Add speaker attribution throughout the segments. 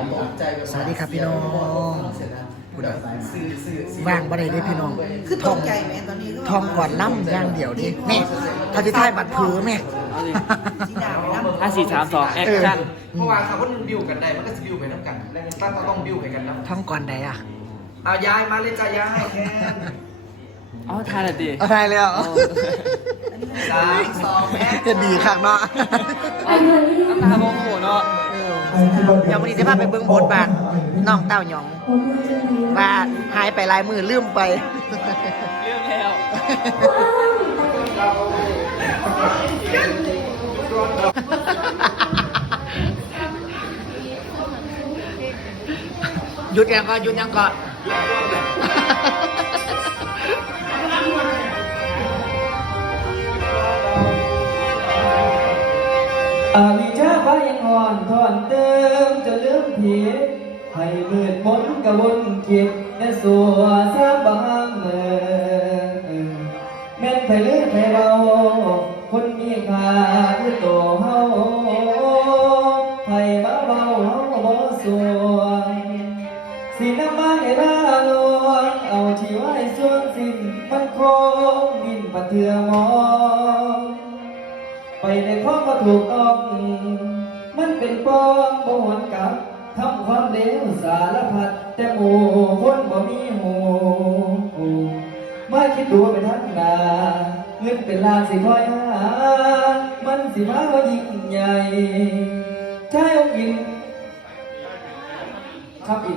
Speaker 1: สวัสดีครับพี่น้องว่างบ่ได้เลยพี่น้อง
Speaker 2: คือตกใจไหมตอนนี้
Speaker 1: ทองก่อนล่ำอย่างเดียวดิแม่ถ้าจะถ่ายบัตรผือแม่
Speaker 2: สีดาวไปแล้ว
Speaker 3: 5 4 3 2แอคชั่น
Speaker 4: เมื่อวานเขาก็บิวกันได้มันก็จะบิวไปน้ำกันแล้วตั้งต้องบิวไปกันนะ
Speaker 1: ทองก่อนใดอ่ะ
Speaker 4: เอาย้ายมาเลยจ้าย้ายแค่
Speaker 3: อ๋อทายเลยดิ
Speaker 1: เอาถ่ายแล้ว
Speaker 4: 3 2แอค
Speaker 1: จะดีค่ะเนาะ
Speaker 3: น้ำตาโมโหเนาะ
Speaker 1: เดี๋ยววันนี้จะพาไปเบิ่งบทบาทน้องเต้าหยองว่าหายไปลายมือลืมไป
Speaker 3: เรื่องแล้ว
Speaker 1: หยุดยังก่อนหยุดยังก่อน
Speaker 5: อาวิชาพายังอ่อนทอนเติมจะลืมผิดให้มืดมนกะวนคิดและสัวสร้างบางเมืองแม่นไผลือไผเบาคนมีค่าคือโตเฮาไผมาเบาเฮาบ่สวงสินำมาให้ลาลวงเอาที่ไว้ส่วนสิ้นมันคงบินปะเทือมองไปในข้อก็ถูกต้องมันเป็นปองบ่หวนกลับทำความเลวสารพัดแต่หมู่คนบ่มีหูมาคิดดูไปทั้งนาเงินเป็นล้านสิคอยหามันสิมาว่ายิ่งใหญ่ใช่องค์อินครับอิน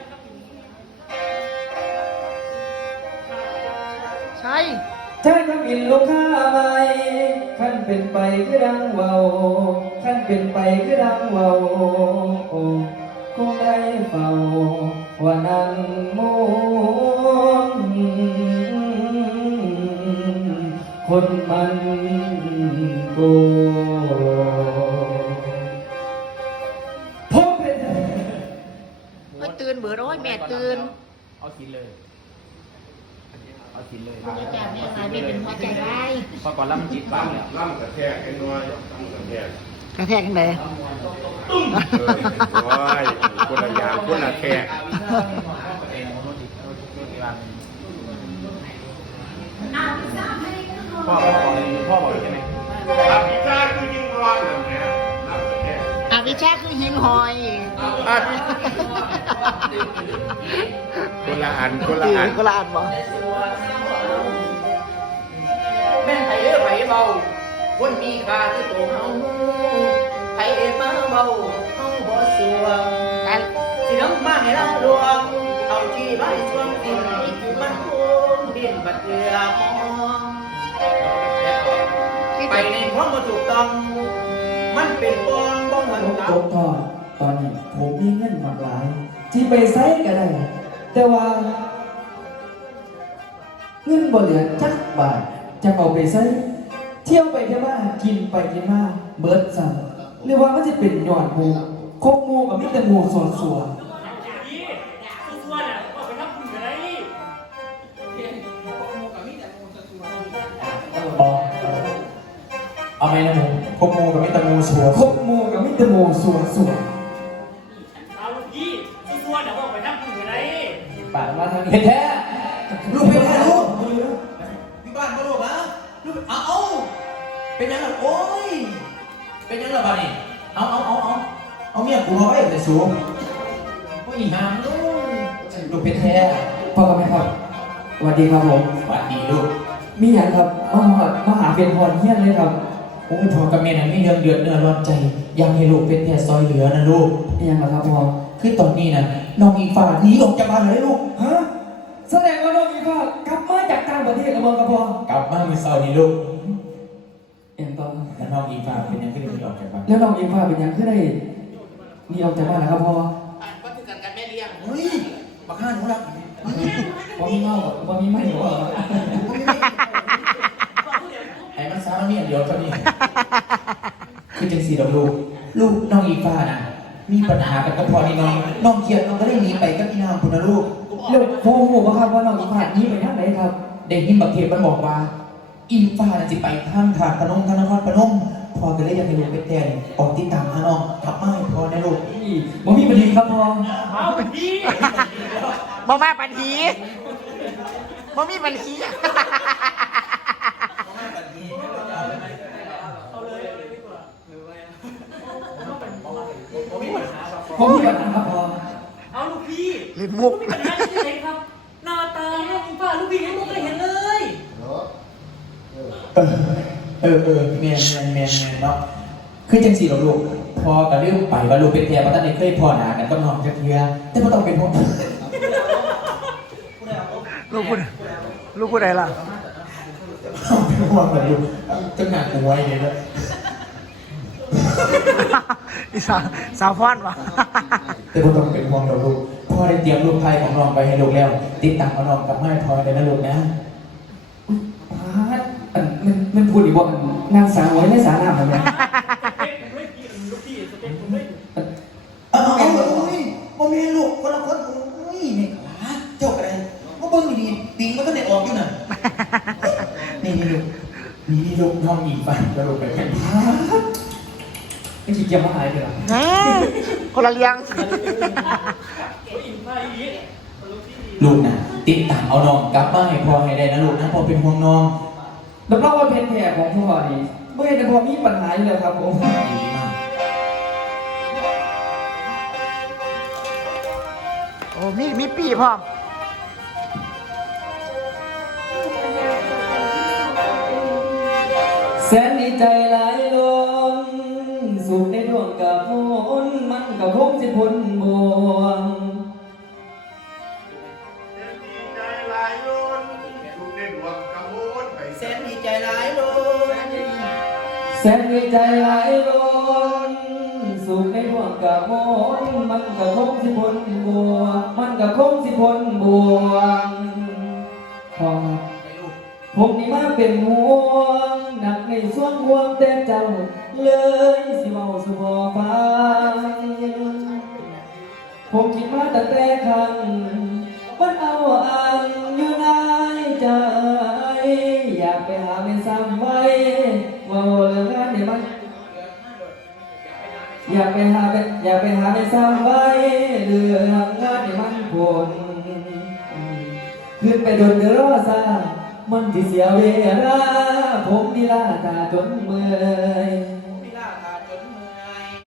Speaker 1: ใช่
Speaker 5: ใช่ครับอินลูกค้าใหม่ขั้นเป็นไปคือดังเว้าขั้นเป็นไปคือดังเว้าคงได้เฝ้าว่านั่งมุนคนมันโกพบเป็น
Speaker 1: ก็ตื่นเบื่อร้อยแม่ตื่น
Speaker 3: เอากินเลยเอากินเลย
Speaker 1: อาจารย์เนี่ยอะไรเป็นหัวใจได้
Speaker 3: พอก่อนล่ำจิตบ้างเนี่ย
Speaker 6: ล่ำกระแทกไอ้น้อยล่ำกระแทก
Speaker 1: กระแทกกันเลย
Speaker 6: โอ้ยคนละอย่างคนละแทก
Speaker 3: พ่อบอกใช่ไหม
Speaker 6: อภิชาติคือยิ่งร้อนแบบนี้ล่ำกระแทก
Speaker 1: อภิชาคือหิงหอย
Speaker 6: คนละอันคนละอัน
Speaker 1: คนละอันบ่
Speaker 4: แม่นไผ่เอ้อไผ่เบาคนมีค่าคือโตเฮาไผ่มาเบาเฮาบ่สวงสิน้ำมาให้เราดวงเอาที่ใบช่วงสิ่งมันคงเด่นบัดเทือมองไปในความบ่ถูกต้องมันเป็นปองบ่เหมือนกัน
Speaker 5: ตอนนี้ผมมีเงินมากหลายที่ไปใช้ก็ได้แต่ว่าเงินบ่เหลือจักบาทจะเอาไปใช้เที่ยวไปเที่ยวมากินไปกินมาเบิดสั่งหรือว่ามันจะเป็นยอดหมูคบหมูกับมิตรหมูส่วนเอาไหมนะหมูคบหมูกับมิตรหมูส่วนคบหมูกับมิตรหมูส่วน
Speaker 7: เอายี่ส่วนเดี๋ยวบอกไปนั่งคุยกันได้
Speaker 5: ปากมาทางนี้แท้ลูกเป็นแท้ลูก
Speaker 4: พี่บ้านมาลูกนะลูกเอาเป็นยังไงโอ้ยเป็นยังไงบ้านี่เอาเมียกูร้อยแต่สูงโอ้ยหามลูกเป็นแท้
Speaker 5: พ่อกับแม่ครับสวัสดีครับผม
Speaker 4: สวัสดีลูก
Speaker 5: มีอย่างครับมาหาเป็นพรเฮี้ยนเลยครับ
Speaker 4: โอ้ยพ่อกับแม่นั้นไม่เดือดร้อนใจยังให้ลูกเป็นแท้ซอยเหลือนะลูก
Speaker 5: ยังครับพ่อ
Speaker 4: คือตอนนี้นะน้องอีฟ้าหนีออกจากบ้านเลยลูก
Speaker 5: ฮะแสดงว่าน้องอีฟ้ากลับมาจากต่างประเทศกับเมืองกับพ่อก
Speaker 4: ลับมาเมื่อเช้านี้ลูก
Speaker 5: อย่างตอน
Speaker 4: แล้วน้องอีฟ้าเป็นยังไงที่ออกจากบ้าน
Speaker 5: แล้วน้องอีฟ้าเป็นยังไงได้นี่ออกจากบ้านนะครับพ่อ
Speaker 4: ก็คือการแม่เลี้ยงเฮ้ยบักห้าหนูรัก
Speaker 5: พ่อมีเมาพ่อมีไม่หนู
Speaker 4: ไอ้มันซ้ำนี่เดียวเท่านี้คือจังสีดอกลูกน้องอีฟ้านะมีปัญหากันก็พอนี่น้องเครียดน้องก็ได้หนีไปกับพี่น้องคุณนะลูก
Speaker 5: แล้วพ่อบอกว่าครับว่าน้องอีฟ้าหนีไปทางไหนครับ
Speaker 4: เด็กยินบักเทพมันบอกว่าอินฟ้าจะไปทางพนมทางนครพนมพอก็เลยอยากให้ลูกเป็นแทนออกติดตามหาน้องกลับมาให้พอนะลูก
Speaker 5: บ่มีประเด็นครับพ่อ
Speaker 7: เอาพี่
Speaker 1: บ่มาปัญหีบ่มีปัญหี
Speaker 5: ผมมีปัญหาครับพ่อ
Speaker 7: เอาลูกพี่
Speaker 1: เล่นมุก
Speaker 7: มีปัญหาที่ไหนครับหน้าตาเนี่ยคุณป้าลูกพี่ยังไม่เคยเห็นเลย
Speaker 4: แมนเนาะคือจังสี่ลูกพอกับเรื่องไปว่าลูกเป็นแทนว่าตั้งแต่เคยพ่อหนากันก็น้องจะเทียแต่ไม่ต้องเป็นพ่อ
Speaker 1: ลูกพูดอะไรล่ะ
Speaker 4: เป็นห่วงเลยลูกจะหนักหัวอย่างเงี้ย
Speaker 1: อีสาวพอนวะ
Speaker 4: แต่ไม่ต้องเป็นห่วงเราลูกพ่อได้เตรียมรูปถ่ายของน้องไปให้ลูกแล้วติดตามเอาน้องกลับมาให้พอได้นะลูกนะ
Speaker 5: พาดมันพูดอีกว่ามันนางสาวไว้ในสาราแบบนี้
Speaker 7: ลูกพี่สเต็ปผมไม่
Speaker 4: เอาโมเมนลูกคนละคนนี่เจ้าอะไรก็เบิ้งดีติงมันก็ได้ออกอยู่น่ะนี่ลูกน้องหนีไปแล้วลูกไปแข่ง
Speaker 5: ไม่คิดจะมาหายเลยหรอ
Speaker 1: คนละเลี้ยง
Speaker 7: อินไปอีกลูกพี่
Speaker 4: ลูกนะติดตามเอาน้องกลับมาให้พอให้ได้นะลูกนะพอเป็นห่วงน้อง
Speaker 5: รับรองว่าเพนแผลของพ่อนี่ไม่เห็นแต่พอมีปัญหาอยู่แล้วครับผม
Speaker 4: ดีมาก
Speaker 1: โอ้มีปีพร้อม
Speaker 5: แสนดีใจหลายล้นสุขในดวงกับมนมันกับคงสิพ้นบ่วง
Speaker 6: ดีใจหลายล้นลูกเด่นหวังกระโมนไป
Speaker 2: แสนดีใจหลายโล
Speaker 5: แสนดีใจหลายล้นสุขในดวงกับมนมันกับคงสิพ้นบ่วงมันกับคงสิพ้นบ่วงพอผมนี่มาเป็นห่วงหนักในส่วงห่วงแต่เจ้าเลยสิเมาสุบอฟังผมคิดมาตั้งแต่ครั้งมันเอาอังอยู่ในใจ อยากไปหาเป็นซ้ำไว้เมาเรื่องงานเนี่ยมันอยากไปหาเป็นซ้ำไว้เรื่องงานเนี่ยมันผลขึ้นไปโดนเดือดซามันที่เสียเวลาผมนี่ลาตาจนเมื่อย